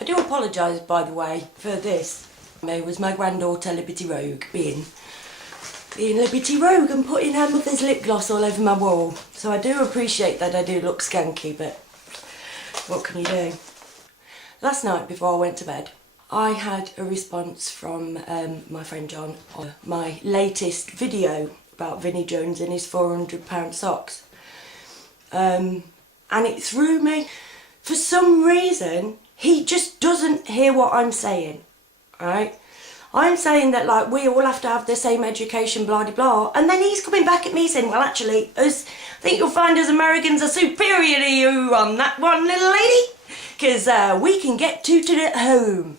I do apologise, by the way, for this. It was my granddaughter Liberty Rogue being Liberty Rogue and putting her mother's lip gloss all over my wall. So I do appreciate that I do look skanky, but what can you do? Last night before I went to bed, I had a response from my friend John on my latest video about Vinnie Jones and his £400 socks. And it threw me. For some reason, he just doesn't hear what I'm saying, right? I'm saying that, like, we all have to have the same education, blah, blah, blah. And then he's coming back at me saying, well, actually, I think you'll find us Americans are superior to you on that one, little lady. Because we can get tutored at home.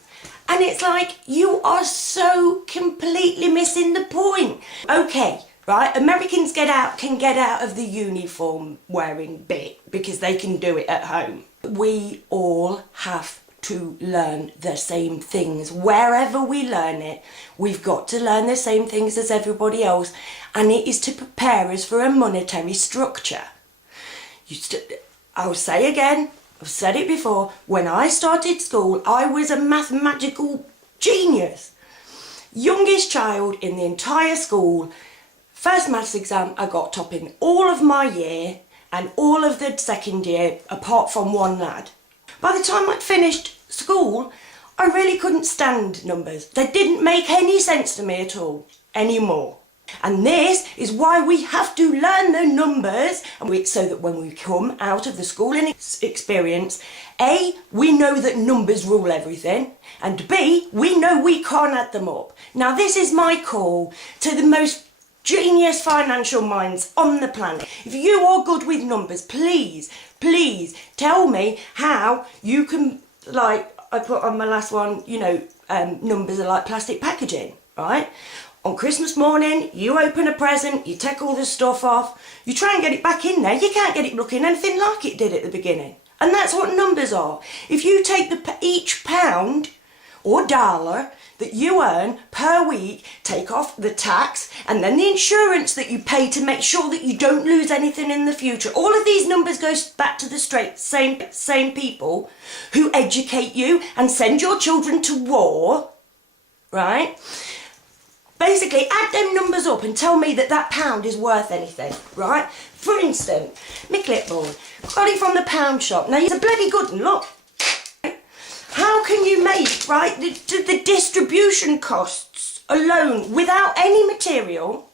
And it's like, you are so completely missing the point. Okay, right, Americans can get out of the uniform wearing bit because they can do it at home. We all have to learn the same things. Wherever we learn it, we've got to learn the same things as everybody else, and it is to prepare us for a monetary structure. I'll say again, I've said it before, when I started school, I was a mathematical genius. Youngest child in the entire school. First maths exam, I got top in all of my year and all of the second year, apart from one lad. By the time I'd finished school, I really couldn't stand numbers. They didn't make any sense to me at all anymore. And this is why we have to learn the numbers, so that when we come out of the schooling experience, A, we know that numbers rule everything, and B, we know we can't add them up. Now this is my call to the most genius financial minds on the planet. If you are good with numbers, please tell me how you can, like I put on my last one, you know, numbers are like plastic packaging, right? On Christmas morning, you open a present, you take all the stuff off, you try and get it back in there, you can't get it looking anything like it did at the beginning. And that's what numbers are. If you take each pound or dollar that you earn per week, take off the tax and then the insurance that you pay to make sure that you don't lose anything in the future. All of these numbers go back to the same people who educate you and send your children to war, right? Basically, add them numbers up and tell me that that pound is worth anything, right? For instance, my clipboard, got it from the pound shop. Now, it's a bloody good one, look. How can you make, right, the distribution costs alone without any material,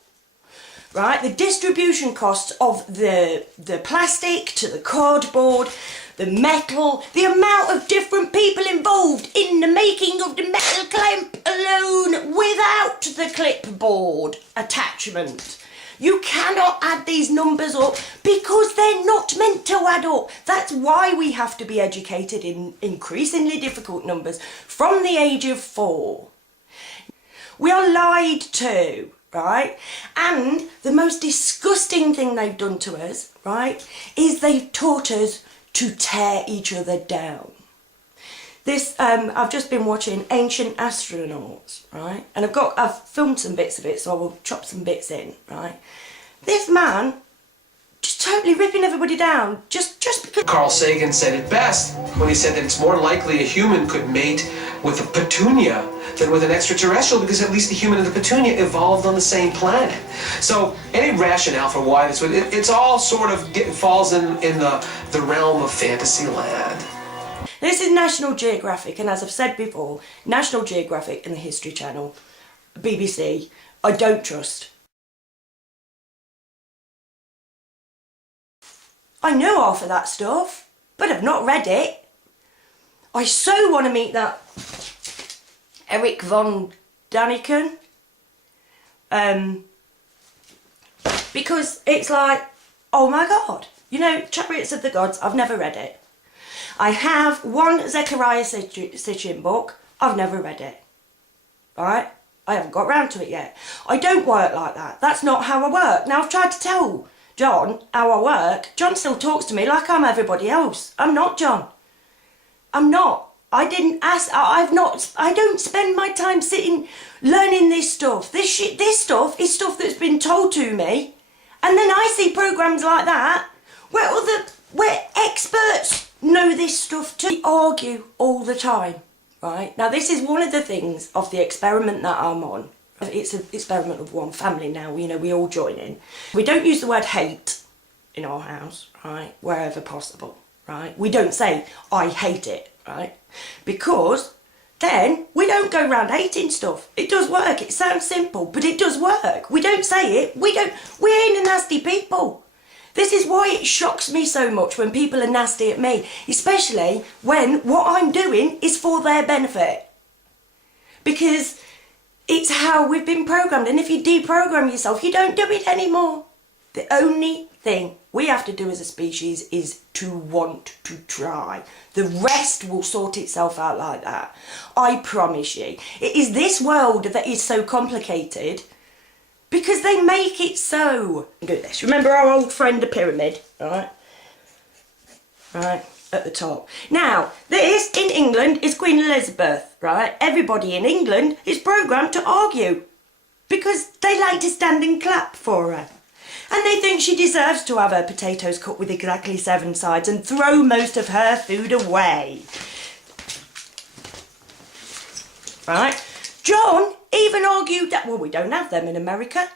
right? The distribution costs of the plastic to the cardboard, the metal, the amount of different people involved in the making of the metal clamp alone without the clipboard attachment. You cannot add these numbers up because they're not meant to add up. That's why we have to be educated in increasingly difficult numbers from the age of 4. We are lied to, right? And the most disgusting thing they've done to us, right, is they've taught us to tear each other down. This, I've just been watching Ancient Astronauts, right? And I've filmed some bits of it, so I will chop some bits in, right? This man, just totally ripping everybody down, just because... Carl Sagan said it best when he said that it's more likely a human could mate with a petunia than with an extraterrestrial, because at least the human and the petunia evolved on the same planet. So any rationale for why this would, it's all sort of falls in the realm of fantasy land. This is National Geographic, and as I've said before, National Geographic and the History Channel, BBC, I don't trust. I know half of that stuff, but I've not read it. I so want to meet that Eric von Daniken, because it's like, oh my God, you know, Chariots of the Gods, I've never read it. I have one Zecharia Sitchin book, I've never read it, right? I haven't got round to it yet. I don't work like that, that's not how I work. Now I've tried to tell John how I work. John still talks to me like I'm everybody else. I'm not John. I'm not. I didn't ask, I don't spend my time sitting learning this stuff. This stuff is stuff that's been told to me. And then I see programmes like that where experts know this stuff too. We argue all the time, right? Now this is one of the things of the experiment that I'm on. It's an experiment of one family now, you know, we all join in. We don't use the word hate in our house, right, wherever possible, right? We don't say, I hate it, right? Because then we don't go around hating stuff. It does work. It sounds simple, but it does work. We don't say it. We ain't a nasty people. This is why it shocks me so much when people are nasty at me, especially when what I'm doing is for their benefit. Because it's how we've been programmed, and if you deprogram yourself, you don't do it anymore. The only thing we have to do as a species is to want to try. The rest will sort itself out like that. I promise you. It is this world that is so complicated because they make it so. Do this. Remember our old friend the pyramid, right? Right, at the top. Now, this in England is Queen Elizabeth, right? Everybody in England is programmed to argue because they like to stand and clap for her. And they think she deserves to have her potatoes cut with exactly 7 sides and throw most of her food away. Right? John even argued that, well, we don't have them in America.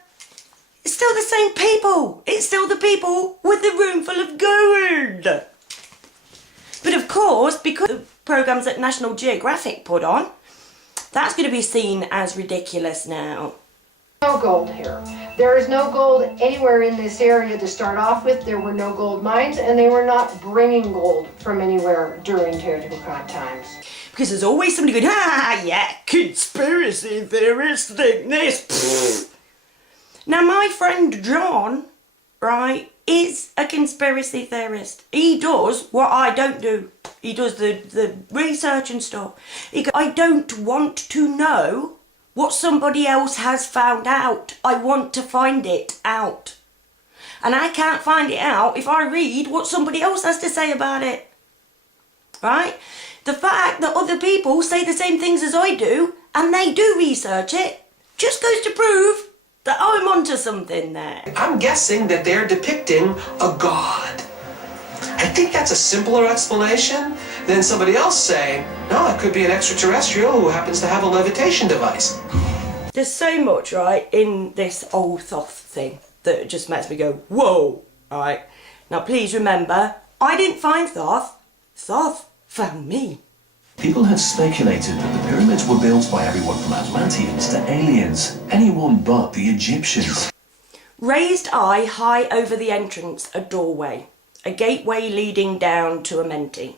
It's still the same people. It's still the people with the room full of gold. But of course, because of the programmes that National Geographic put on, that's going to be seen as ridiculous now. No gold here. There is no gold anywhere in this area to start off with. There were no gold mines, and they were not bringing gold from anywhere during Teotihuacan times. Because there's always somebody going, yeah, conspiracy theorists think this. Now, my friend John, right, is a conspiracy theorist. He does what I don't do. He does the research and stuff. He goes, I don't want to know what somebody else has found out. I want to find it out. And I can't find it out if I read what somebody else has to say about it. Right? The fact that other people say the same things as I do, and they do research it, just goes to prove that I'm onto something there. I'm guessing that they're depicting a god. I think that's a simpler explanation than somebody else saying, no, it could be an extraterrestrial who happens to have a levitation device. There's so much, right, in this old Thoth thing that just makes me go, whoa, right? Now, please remember, I didn't find Thoth. Thoth found me. People had speculated that the pyramids were built by everyone from Atlanteans to aliens, anyone but the Egyptians. Raised eye high over the entrance, a doorway, a gateway leading down to Amenti.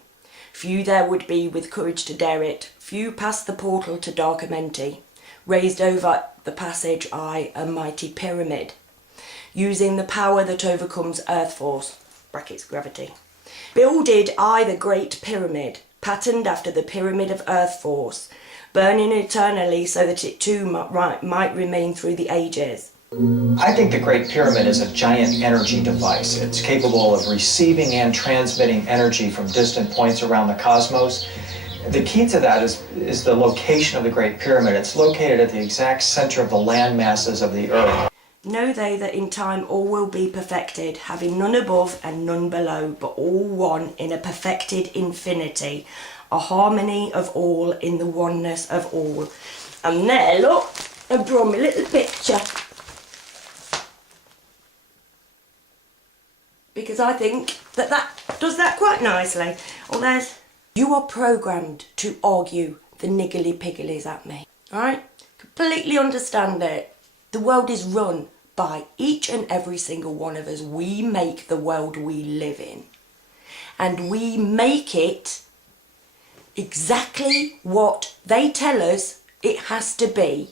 Few there would be with courage to dare it, few past the portal to dark Amenti. Raised over the passage eye, a mighty pyramid, using the power that overcomes earth force, brackets gravity. Builded I the great pyramid, patterned after the pyramid of earth force, burning eternally so that it too might remain through the ages. I think the Great Pyramid is a giant energy device. It's capable of receiving and transmitting energy from distant points around the cosmos. The key to that is the location of the Great Pyramid. It's located at the exact center of the land masses of the Earth. Know they that in time all will be perfected, having none above and none below, but all one in a perfected infinity, a harmony of all in the oneness of all. And there, look, I've drawn my little picture. Because I think that does that quite nicely. Oh, there's... You are programmed to argue the niggly-pigglies at me, alright? Completely understand it. The world is run by each and every single one of us. We make the world we live in. And we make it exactly what they tell us it has to be.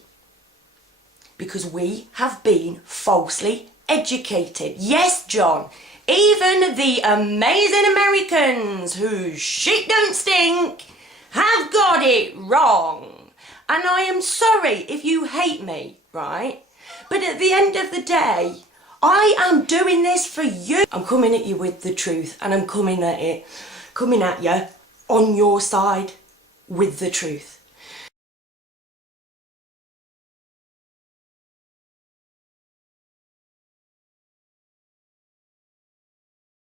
Because we have been falsely educated. Yes, John. Even the amazing Americans whose shit don't stink have got it wrong. And I am sorry if you hate me, right? But at the end of the day, I am doing this for you. I'm coming at you with the truth, and I'm coming at you on your side with the truth.